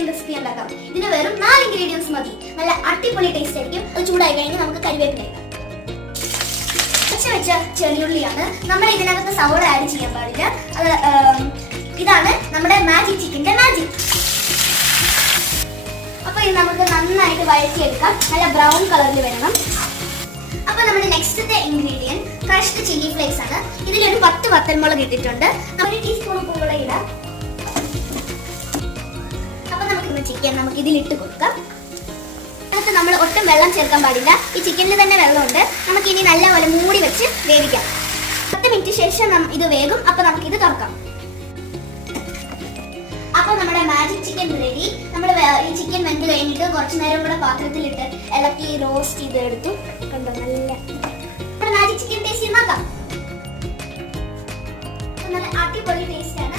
Chicken recipe ഉണ്ടാക്കാം. ഇതിന് വെറും 4 ഇൻഗ്രീഡിയൻസ് മതി. നല്ല അടിപൊളി ടേസ്റ്റ് ആയിരിക്കും. അത് ചൂടായി കഴിഞ്ഞാൽ നമുക്ക് കരിവേപ്പില ഇടാം. വെച്ച ചെറിയുള്ളിയാണ്. നമ്മൾ ഇതിനകത്ത് സവോള ആഡ് ചെയ്യാൻ പാടില്ല. ഇതാണ് നമ്മുടെ മാജിക് ചിക്കൻ്റെ മാജിക്. അപ്പോൾ ഇത് നമുക്ക് നന്നായിട്ട് വഴറ്റിയെടുക്കാം. നല്ല ബ്രൗൺ കളറിൽ വരണം. അപ്പോൾ നമ്മുടെ നെക്സ്റ്റത്തെ ഇൻഗ്രീഡിയൻറ്റ് ക്രഷ്ഡ് ചില്ലി ഫ്ലേക്സ് ആണ്. ഇതിലൊരു 10 വത്തൽമുളക് ഇട്ടിട്ടുണ്ട്. 1 ടീസ്പൂൺ ഉപ്പുകൂടെ ഇടാം. അപ്പോൾ നമുക്ക് ചിക്കൻ ഇതിലിട്ട് കൊടുക്കാം. അതിനകത്ത് നമ്മൾ ഒട്ടും വെള്ളം ചേർക്കാൻ പാടില്ല. ഈ ചിക്കനിൽ തന്നെ വെള്ളമുണ്ട്. നമുക്കിനി നല്ലപോലെ മൂടി വെച്ച് വേവിക്കാം. 10 മിനിറ്റ് ശേഷം ഇത് വേകും. അപ്പോൾ നമുക്കിത് തുറക്കാം. അപ്പോൾ നമ്മുടെ മാജിക് ചിക്കൻ റെഡി. നമ്മൾ ഈ ചിക്കൻ വെന്ത് കഴിഞ്ഞിട്ട് കുറച്ച് നേരം കൂടെ പാത്രത്തിലിട്ട് ഇളക്കി റോസ്റ്റ് ചെയ്ത് എടുത്തു. കണ്ടോ, നല്ല നമ്മുടെ മാജിക് ചിക്കൻ ടേസ്റ്റ് നോക്കാം. നല്ല അടിപൊളി ടേസ്റ്റ് ആണ്.